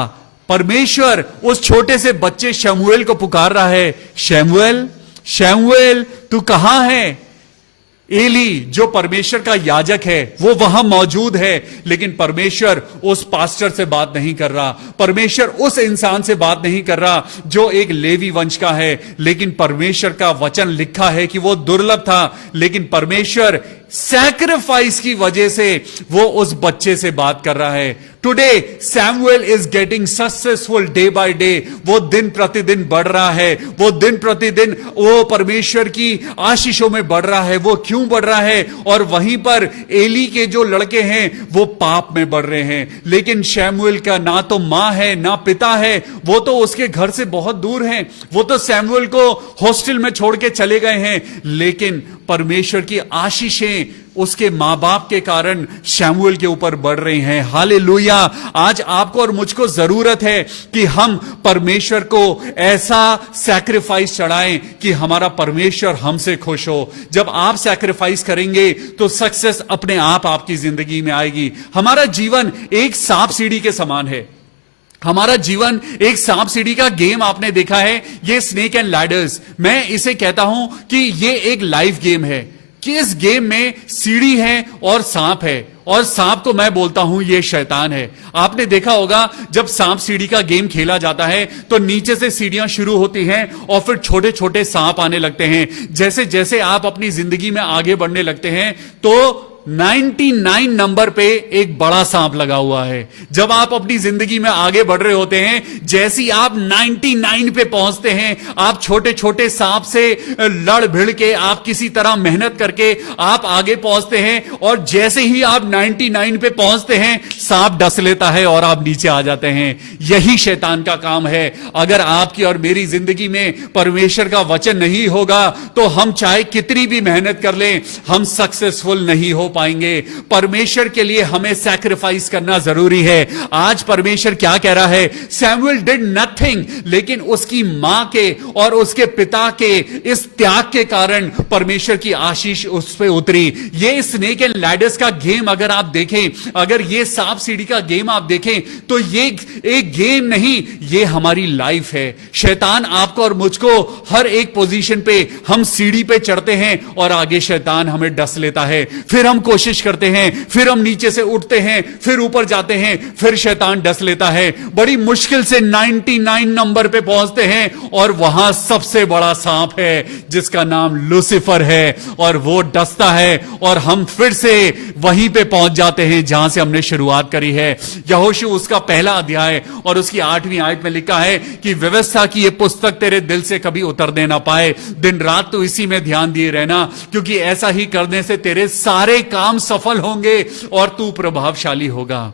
परमेश्वर उस छोटे से बच्चे शमूएल को पुकार रहा है, शमूएल, शमूएल तू कहां है? एली जो परमेश्वर का याजक है वो वहां मौजूद है, लेकिन परमेश्वर उस पास्टर से बात नहीं कर रहा, परमेश्वर उस इंसान से बात नहीं कर रहा जो एक लेवी वंश का है। लेकिन परमेश्वर का वचन लिखा है कि वो दुर्लभ था, लेकिन परमेश्वर सैक्रिफाइस की वजह से वो उस बच्चे से बात कर रहा है। Today Samuel is getting successful day by day. वो दिन प्रतिदिन बढ़ रहा है, वो दिन प्रतिदिन वो परमेश्वर की आशीषों में बढ़ रहा है। वो क्यों बढ़ रहा है? और वहीं पर एली के जो लड़के हैं वो पाप में बढ़ रहे हैं। लेकिन शमूएल का ना तो मां है ना पिता है, वो तो उसके घर से बहुत दूर हैं, वो तो सैमुएल को हॉस्टल में छोड़ के चले गए हैं। लेकिन परमेश्वर की आशीषें उसके मां बाप के कारण शमूएल के ऊपर बढ़ रही हैं। हालेलुया। आज आपको और मुझको जरूरत है कि हम परमेश्वर को ऐसा सैक्रिफाइस चढ़ाएं कि हमारा परमेश्वर हमसे खुश हो। जब आप सैक्रिफाइस करेंगे तो सक्सेस अपने आप आपकी जिंदगी में आएगी। हमारा जीवन एक सांप सीढ़ी के समान है। हमारा जीवन एक सांप सीढ़ी का गेम आपने देखा है, ये स्नेक एंड लैडर्स। मैं इसे कहता हूं कि ये एक लाइफ गेम है कि इस गेम में सीढ़ी है और सांप है, और सांप को मैं बोलता हूं ये शैतान है। आपने देखा होगा जब सांप सीढ़ी का गेम खेला जाता है तो नीचे से सीढ़ियां शुरू होती हैं और फिर छोटे छोटे सांप आने लगते हैं। जैसे जैसे आप अपनी जिंदगी में आगे बढ़ने लगते हैं तो 99 नंबर पे एक बड़ा सांप लगा हुआ है। जब आप अपनी जिंदगी में आगे बढ़ रहे होते हैं, जैसी आप 99 पे पहुंचते हैं, आप छोटे छोटे सांप से लड़ भिड़ के, आप किसी तरह मेहनत करके आप आगे पहुंचते हैं, और जैसे ही आप 99 पे पहुंचते हैं सांप डस लेता है और आप नीचे आ जाते हैं। यही शैतान का काम है। अगर आपकी और मेरी जिंदगी में परमेश्वर का वचन नहीं होगा तो हम चाहे कितनी भी मेहनत कर लें, हम सक्सेसफुल नहीं हो पाएंगे। परमेश्वर के लिए हमें सैक्रिफाइस करना जरूरी है। आज परमेश्वर क्या कह रहा है? सैमुएल डिड नथिंग, लेकिन उसकी मां के और उसके पिता के इस त्याग के कारण परमेश्वर की आशीष उस पर उतरी। ये स्नेक एंड लैडर्स का गेम अगर आप देखें, अगर ये सांप सीढ़ी का गेम आप देखें, तो ये एक गेम नहीं, ये हमारी लाइफ है। शैतान आपको और मुझको हर एक पोजीशन पे, हम सीढ़ी पे चढ़ते हैं और आगे शैतान हमें डस लेता है। फिर हम कोशिश करते हैं, फिर हम नीचे से उठते हैं, फिर ऊपर जाते हैं, फिर शैतान डस लेता है। बड़ी मुश्किल से 99 नंबर पे पहुंचते हैं और वहां सबसे बड़ा सांप है जिसका नाम लूसीफर है, और वो डसता है और हम फिर से वहीं पे पहुंच जाते हैं जहां से हमने शुरुआत करी है। यहोशू उसका पहला अध्याय और उसकी 8वीं आयत में लिखा है कि व्यवस्था की ये पुस्तक तेरे दिल से कभी उतरने ना पाए, दिन रात तो इसी में ध्यान दिए रहना, क्योंकि ऐसा ही करने से तेरे सारे काम सफल होंगे और तू प्रभावशाली होगा।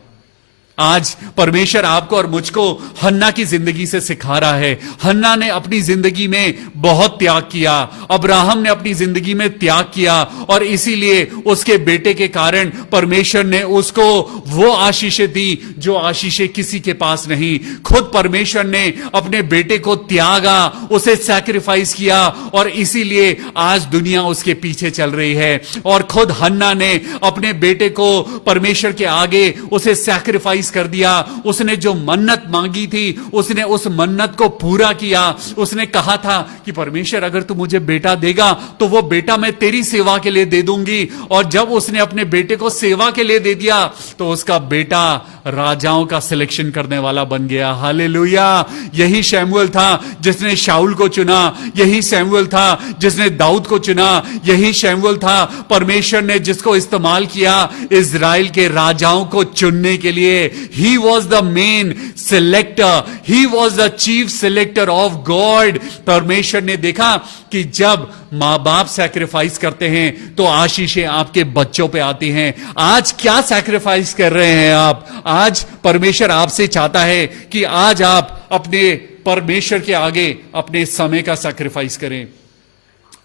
आज परमेश्वर आपको और मुझको हन्ना की जिंदगी से सिखा रहा है। हन्ना ने अपनी जिंदगी में बहुत त्याग किया, अब्राहम ने अपनी जिंदगी में त्याग किया, और इसीलिए उसके बेटे के कारण परमेश्वर ने उसको वो आशीषें दी जो आशीषें किसी के पास नहीं। खुद परमेश्वर ने अपने बेटे को त्यागा, उसे सैक्रिफाइस किया, और इसीलिए आज दुनिया उसके पीछे चल रही है। और खुद हन्ना ने अपने बेटे को परमेश्वर के आगे उसे सैक्रिफाइस कर दिया। उसने जो मन्नत मांगी थी, उसने उस मन्नत को पूरा किया। उसने कहा था कि परमेश्वर अगर तू मुझे बेटा देगा तो वो बेटा मैं तेरी सेवा के लिए दे दूंगी। और जब उसने अपने बेटे को सेवा के लिए दे दिया तो उसका बेटा राजाओं का सिलेक्शन करने वाला बन गया। हालेलुया। यही शमूएल था जिसने शाऊल को चुना, यही शमूएल था जिसने दाऊद को चुना, यही शमूएल था परमेश्वर ने जिसको इस्तेमाल किया इजराइल के राजाओं को चुनने के लिए। He was the main selector. He was the chief selector of God. परमेश्वर ने देखा कि जब मां बाप सैक्रिफाइस करते हैं तो आशीषें आपके बच्चों पे आती हैं। आज क्या सैक्रिफाइस कर रहे हैं आप? आज परमेश्वर आपसे चाहता है कि आज आप अपने परमेश्वर के आगे अपने समय का सैक्रिफाइस करें।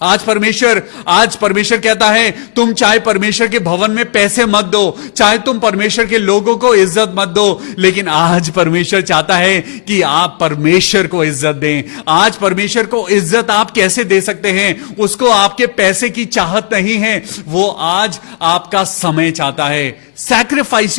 आज परमेश्वर कहता है तुम चाहे परमेश्वर के भवन में पैसे मत दो, चाहे तुम परमेश्वर के लोगों को इज्जत मत दो, लेकिन आज परमेश्वर चाहता है कि आप परमेश्वर को इज्जत दें। आज परमेश्वर को इज्जत आप कैसे दे सकते हैं? उसको आपके पैसे की चाहत नहीं है, वो आज आपका समय चाहता है। Sacrifice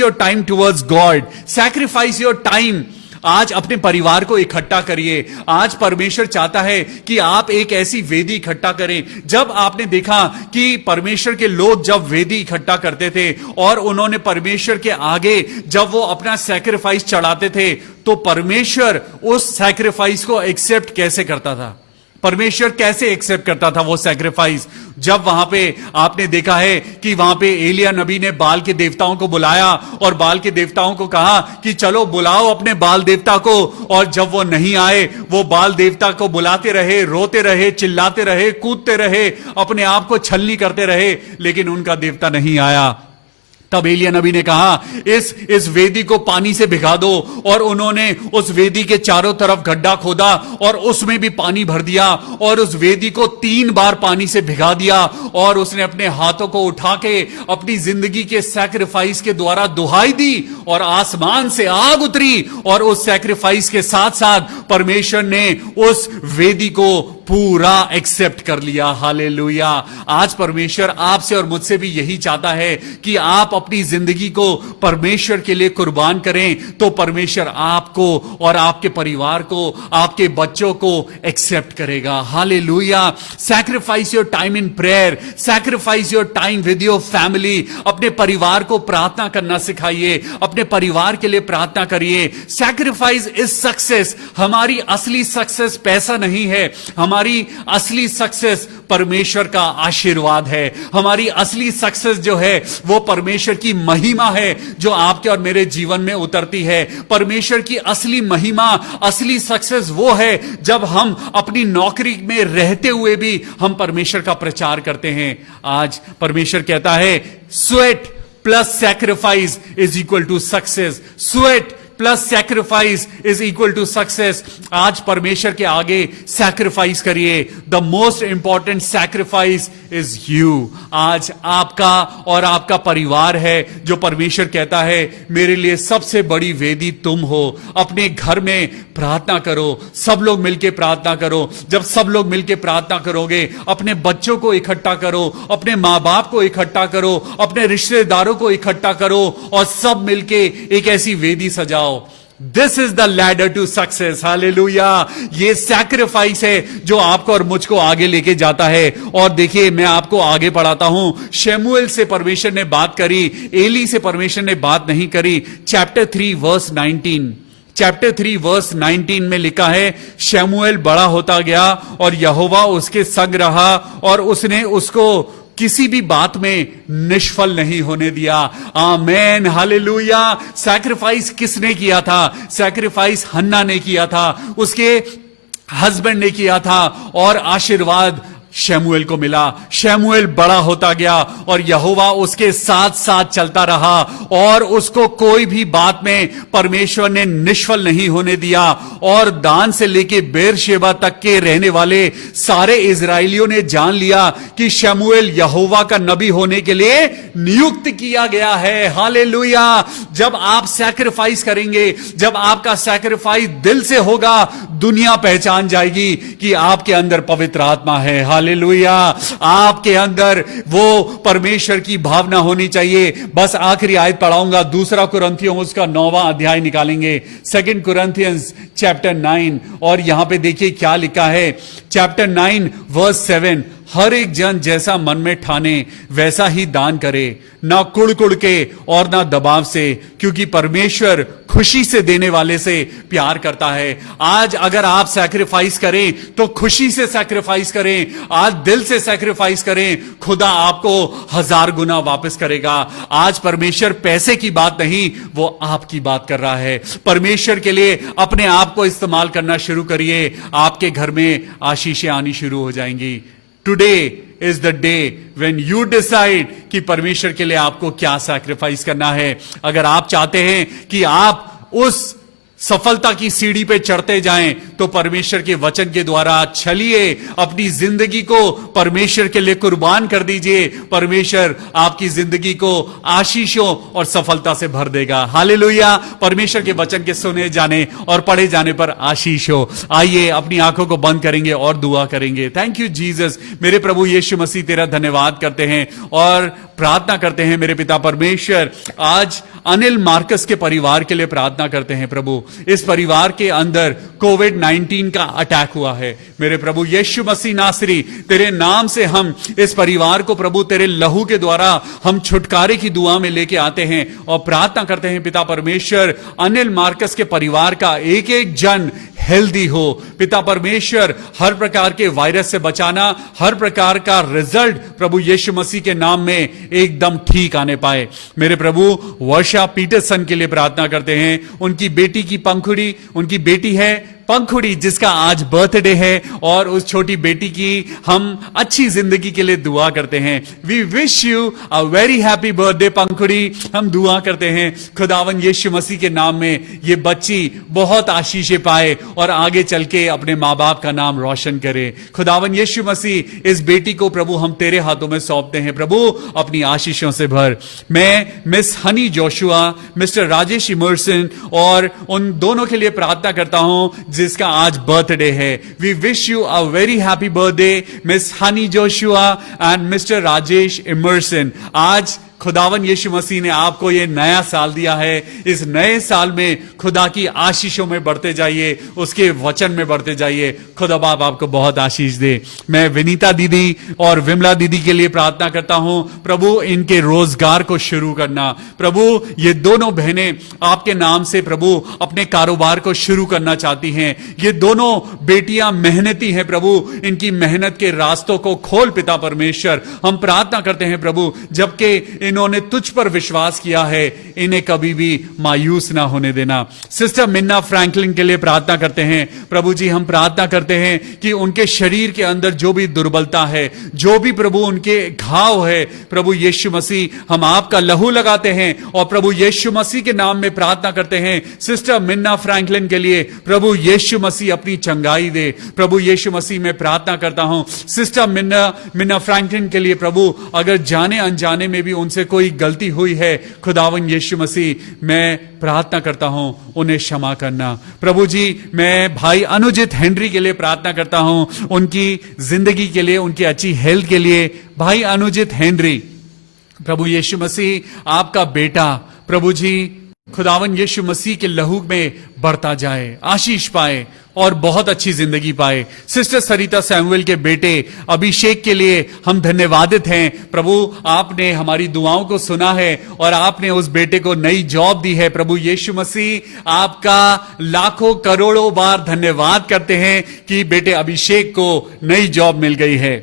your time towards God, sacrifice your time. आज अपने परिवार को इकट्ठा करिए। आज परमेश्वर चाहता है कि आप एक ऐसी वेदी इकट्ठा करें। जब आपने देखा कि परमेश्वर के लोग जब वेदी इकट्ठा करते थे और उन्होंने परमेश्वर के आगे जब वो अपना सैक्रिफाइस चढ़ाते थे, तो परमेश्वर उस सैक्रिफाइस को एक्सेप्ट कैसे करता था? परमेश्वर कैसे एक्सेप्ट करता था वो सैक्रिफाइस? जब वहां पे आपने देखा है कि वहां पे एलिया नबी ने बाल के देवताओं को बुलाया और बाल के देवताओं को कहा कि चलो बुलाओ अपने बाल देवता को, और जब वो नहीं आए, वो बाल देवता को बुलाते रहे, रोते रहे, चिल्लाते रहे, कूदते रहे, अपने आप को छलनी करते रहे, लेकिन उनका देवता नहीं आया। तब एलिय्याह नबी ने कहा इस वेदी को पानी से भिगा दो, और उन्होंने उस वेदी के चारों तरफ गड्ढा खोदा और उसमें भी पानी भर दिया और उस वेदी को 3 बार पानी से भिगा दिया, और उसने अपने हाथों को उठा के अपनी जिंदगी के सैक्रिफाइस के द्वारा दुहाई दी और आसमान से आग उतरी, और उस सैक्रिफाइस के साथ साथ परमेश्वर ने उस वेदी को पूरा एक्सेप्ट कर लिया। हालेलुया। आज परमेश्वर आपसे और मुझसे भी यही चाहता है कि आप अपनी जिंदगी को परमेश्वर के लिए कुर्बान करें, तो परमेश्वर आपको और आपके परिवार को, आपके बच्चों को एक्सेप्ट करेगा। Hallelujah. Sacrifice your time in prayer, sacrifice your time with your family. अपने परिवार को प्रार्थना करना सिखाइए, अपने परिवार के लिए प्रार्थना करिए। Sacrifice is success. हमारी असली सक्सेस पैसा नहीं है, हमारी असली सक्सेस परमेश्वर का आशीर्वाद है। हमारी असली सक्सेस जो है वो परमेश्वर की महिमा है जो आपके और मेरे जीवन में उतरती है। परमेश्वर की असली महिमा, असली सक्सेस वो है जब हम अपनी नौकरी में रहते हुए भी हम परमेश्वर का प्रचार करते हैं। आज परमेश्वर कहता है sweat plus sacrifice is equal to success. Sweat plus sacrifice is equal to success. आज परमेश्वर के आगे सैक्रिफाइस करिए। The most important sacrifice is you. आज आपका और आपका परिवार है जो परमेश्वर कहता है मेरे लिए सबसे बड़ी वेदी तुम हो। अपने घर में प्रार्थना करो, सब लोग मिलकर प्रार्थना करो। जब सब लोग मिलकर प्रार्थना करोगे, अपने बच्चों को इकट्ठा करो, अपने मां बाप को इकट्ठा करो, अपने रिश्तेदारों को इकट्ठा करो और सब मिलकर एक ऐसी वेदी सजाओ। This is the ladder to success. Hallelujah. ये सैक्रिफाइस है जो आपको और मुझको आगे लेके जाता है। और देखिए, मैं आपको आगे पढ़ाता हूं। शमूएल से परमेश्वर ने बात करी, एली से परमेश्वर ने बात नहीं करी। चैप्टर 3 वर्स 19, चैप्टर 3 वर्स 19 में लिखा है, शमूएल बड़ा होता गया और यहोवा उसके संग रहा और उसने उसको किसी भी बात में निष्फल नहीं होने दिया। आमेन। हालेलुया। सैक्रिफाइस किसने किया था? सैक्रिफाइस हन्ना ने किया था, उसके हस्बैंड ने किया था, और आशीर्वाद शमूएल को मिला। शमूएल बड़ा होता गया और यहोवा उसके साथ साथ चलता रहा और उसको कोई भी बात में परमेश्वर ने निष्फल नहीं होने दिया। और दान से लेके बेरशेबा तक के रहने वाले सारे इजरायलियों ने जान लिया कि शमूएल यहोवा का नबी होने के लिए नियुक्त किया गया है। हालेलुया। जब आप सैक्रिफाइस करेंगे, जब आपका सैक्रिफाइस दिल से होगा, दुनिया पहचान जाएगी कि आपके अंदर पवित्र आत्मा है। हालेलुया। आपके अंदर वो परमेश्वर की भावना होनी चाहिए। बस आखिरी आयत पढ़ाऊंगा, 2 कुरिन्थियों उसका 9वां अध्याय निकालेंगे, 2 कुरिन्थियंस चैप्टर 9, और यहां पे देखिए क्या लिखा है। चैप्टर 9 वर्स 7, हर एक जन जैसा मन में ठाने वैसा ही दान करे, ना कुड़ के और ना दबाव से, क्योंकि परमेश्वर खुशी से देने वाले से प्यार करता है। आज अगर आप सैक्रिफाइस करें तो खुशी से सैक्रिफाइस करें, आज दिल से सैक्रिफाइस करें, खुदा आपको 1000 गुना वापस करेगा। आज परमेश्वर पैसे की बात नहीं, वो आपकी बात कर रहा है। परमेश्वर के लिए अपने आप को इस्तेमाल करना शुरू करिए, आपके घर में आशीषें आनी शुरू हो जाएंगी। Today is the day when you decide कि परमेश्वर के लिए आपको क्या सैक्रिफाइस करना है। अगर आप चाहते हैं कि आप उस सफलता की सीढ़ी पे चढ़ते जाएं, तो परमेश्वर के वचन के द्वारा चलिए, अपनी जिंदगी को परमेश्वर के लिए कुर्बान कर दीजिए। परमेश्वर आपकी जिंदगी को आशीषों और सफलता से भर देगा। हालेलुया। परमेश्वर के वचन के सुने जाने और पढ़े जाने पर आशीष हो। आइए अपनी आंखों को बंद करेंगे और दुआ करेंगे। Thank you Jesus. मेरे प्रभु यीशु मसीह, तेरा धन्यवाद करते हैं और प्रार्थना करते हैं मेरे पिता परमेश्वर। आज अनिल मार्कस के परिवार के लिए प्रार्थना करते हैं प्रभु। इस परिवार के अंदर कोविड-19 का अटैक हुआ है। मेरे प्रभु यीशु मसीह नासरी, तेरे नाम से हम इस परिवार को प्रभु तेरे लहू के द्वारा हम छुटकारे की दुआ में लेके आते हैं और प्रार्थना करते हैं पिता परमेश्वर, अनिल मार्कस के परिवार का एक एक जन हेल्दी हो। पिता परमेश्वर, हर प्रकार के वायरस से बचाना, हर प्रकार का रिजल्ट प्रभु यीशु मसीह के नाम में एकदम ठीक आने पाए। मेरे प्रभु वर्षा पीटरसन के लिए प्रार्थना करते हैं। उनकी बेटी की पंखुड़ी, उनकी बेटी है पंखुड़ी जिसका आज बर्थडे है, और उस छोटी बेटी की हम अच्छी जिंदगी के लिए दुआ करते हैं। We wish you a very happy birthday Pankhuri. हम दुआ करते हैं खुदावन यीशु मसीह के नाम में ये बच्ची बहुत आशीषें पाए और आगे चल के अपने माँ बाप का नाम रोशन करे। खुदावन यीशु मसीह, इस बेटी को प्रभु हम तेरे हाथों में सौंपते हैं प्रभु, अपनी आशीषों से भर। मैं Miss Honey Joshua, Mister Rajesh Emerson और उन दोनों के लिए प्रार्थना करता हूं जिसका आज बर्थडे है। We wish you a very happy birthday Miss Honey Joshua and Mister Rajesh Emerson. आज खुदावन यीशु मसीह ने आपको ये नया साल दिया है। इस नए साल में खुदा की आशीषों में बढ़ते जाइए, उसके वचन में बढ़ते जाइए। खुदा बाप आपको बहुत आशीष दे। मैं विनीता दीदी और विमला दीदी के लिए प्रार्थना करता हूं प्रभु, इनके रोजगार को शुरू करना। प्रभु, ये दोनों बहनें आपके नाम से प्रभु अपने कारोबार को शुरू करना चाहती हैं। ये दोनों बेटियां मेहनती हैं प्रभु, इनकी मेहनत के रास्तों को खोल पिता परमेश्वर। हम प्रार्थना करते हैं प्रभु, जबकि इन्होंने तुझ पर विश्वास किया है, इन्हें कभी भी मायूस ना होने देना। सिस्टर मिन्ना फ्रैंकलिन के लिए प्रार्थना करते हैं प्रभु जी। हम प्रार्थना करते हैं कि उनके शरीर के अंदर जो भी दुर्बलता है, जो भी प्रभु उनके घाव है, प्रभु यीशु मसीह हम आपका लहू लगाते हैं और प्रभु यीशु मसीह के नाम में प्रार्थना करते हैं सिस्टर मिन्ना फ्रैंकलिन के लिए। प्रभु यीशु मसीह अपनी चंगाई दे। प्रभु यीशु मसीह में प्रार्थना करता हूं सिस्टर मिन्ना फ्रैंकलिन के लिए प्रभु, अगर जाने अनजाने में भी उनसे कोई गलती हुई है, खुदावन यीशु मसीह मैं प्रार्थना करता हूं उन्हें क्षमा करना। प्रभु जी, मैं भाई अनुजित हेनरी के लिए प्रार्थना करता हूं, उनकी जिंदगी के लिए, उनकी अच्छी हेल्थ के लिए। भाई अनुजित हेनरी, प्रभु यीशु मसीह आपका बेटा प्रभु जी खुदावन यीशु मसीह के लहू में बढ़ता जाए, आशीष पाए और बहुत अच्छी जिंदगी पाए। सिस्टर सरिता सैमुअल के बेटे अभिषेक के लिए हम धन्यवादित हैं प्रभु, आपने हमारी दुआओं को सुना है और आपने उस बेटे को नई जॉब दी है। प्रभु यीशु मसीह आपका लाखों करोड़ों बार धन्यवाद करते हैं कि बेटे अभिषेक को नई जॉब मिल गई है।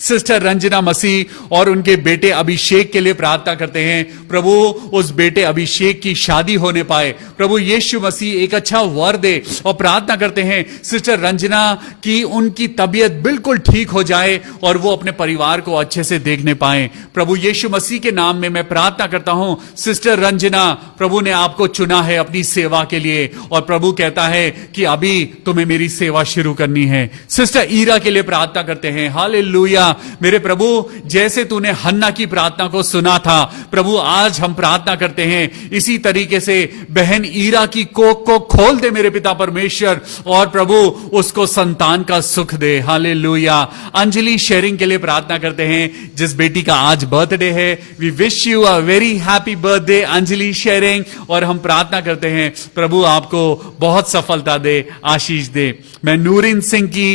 सिस्टर रंजना मसीह और उनके बेटे अभिषेक के लिए प्रार्थना करते हैं प्रभु, उस बेटे अभिषेक की शादी होने पाए। प्रभु यीशु मसीह एक अच्छा वर दे और प्रार्थना करते हैं सिस्टर रंजना की उनकी तबीयत बिल्कुल ठीक हो जाए और वो अपने परिवार को अच्छे से देखने पाए। प्रभु यीशु मसीह के नाम में मैं प्रार्थना करता हूं सिस्टर रंजना, प्रभु ने आपको चुना है अपनी सेवा के लिए और प्रभु कहता है कि अभी तुम्हें मेरी सेवा शुरू करनी है। सिस्टर ईरा के लिए प्रार्थना करते हैं। हालेलुया मेरे प्रभु, जैसे तूने हन्ना की प्रार्थना को सुना था प्रभु, आज हम प्रार्थना करते हैं इसी तरीके से बहन ईरा की कोख को खोल दे मेरे पिता परमेश्वर और प्रभु उसको संतान का सुख दे। हालेलुया। अंजलि शेयरिंग के लिए प्रार्थना करते हैं जिस बेटी का आज बर्थडे है। We wish you a very happy birthday Anjali sharing और हम प्रार्थना करते हैं प्रभु आपको बहुत सफलता दे, आशीष दे। मैं नूरिन सिंह की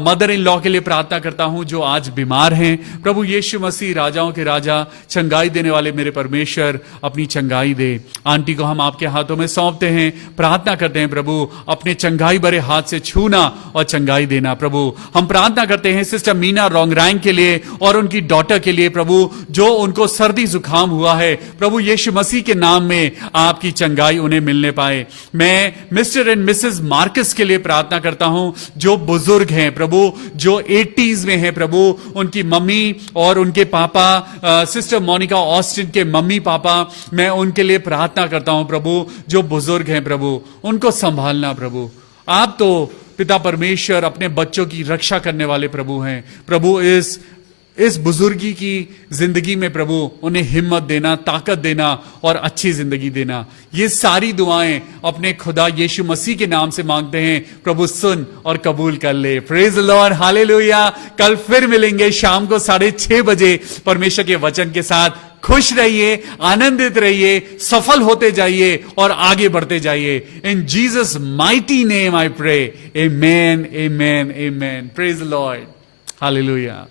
मदर इन लॉ के लिए प्रार्थना करता हूं जो आज बीमार हैं। प्रभु यीशु मसीह राजाओं के राजा, चंगाई देने वाले मेरे परमेश्वर अपनी चंगाई दे। आंटी को हम आपके हाथों में सौंपते हैं, प्रार्थना करते हैं प्रभु अपने चंगाई भरे हाथ से छूना और चंगाई देना। प्रभु हम प्रार्थना करते हैं सिस्टर मीना रोंगरैंग के लिए और उनकी डॉटर के लिए प्रभु, जो उनको सर्दी जुकाम हुआ है प्रभु यीशु मसीह के नाम में आपकी चंगाई उन्हें मिलने पाए। मैं मिस्टर एंड मिसेस मार्कस के लिए प्रार्थना करता हूं जो बुजुर्ग हैं प्रभु, जो 80s में हैं प्रभु, उनकी मम्मी और उनके पापा सिस्टर मोनिका ऑस्टिन के मम्मी पापा, मैं उनके लिए प्रार्थना करता हूं प्रभु जो बुजुर्ग हैं प्रभु, उनको संभालना प्रभु। आप तो पिता परमेश्वर अपने बच्चों की रक्षा करने वाले प्रभु हैं प्रभु। इस बुजुर्गी की जिंदगी में प्रभु उन्हें हिम्मत देना, ताकत देना और अच्छी जिंदगी देना। ये सारी दुआएं अपने खुदा यीशु मसीह के नाम से मांगते हैं प्रभु, सुन और कबूल कर ले। Praise the Lord, hallelujah. कल फिर मिलेंगे शाम को 6:30 बजे परमेश्वर के वचन के साथ। खुश रहिए, आनंदित रहिए, सफल होते जाइए और आगे बढ़ते जाइए। In Jesus mighty name I pray, amen, amen, amen. Praise the Lord, hallelujah.